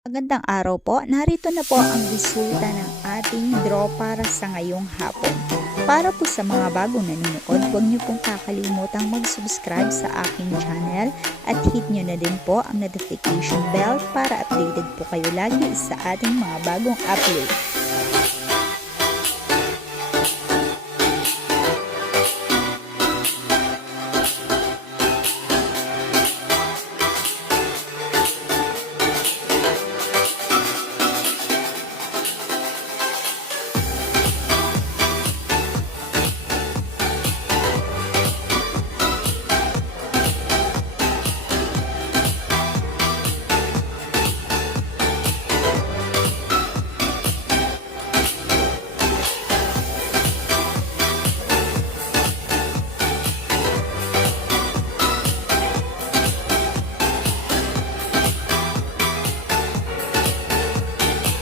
Magandang araw po. Narito na po ang resulta ng ating draw para sa ngayong hapon. Para po sa mga bagong nanonood, huwag niyo pong kakalimutang mag-subscribe sa aking channel at hit niyo na din po ang notification bell para updated po kayo lagi sa ating mga bagong upload.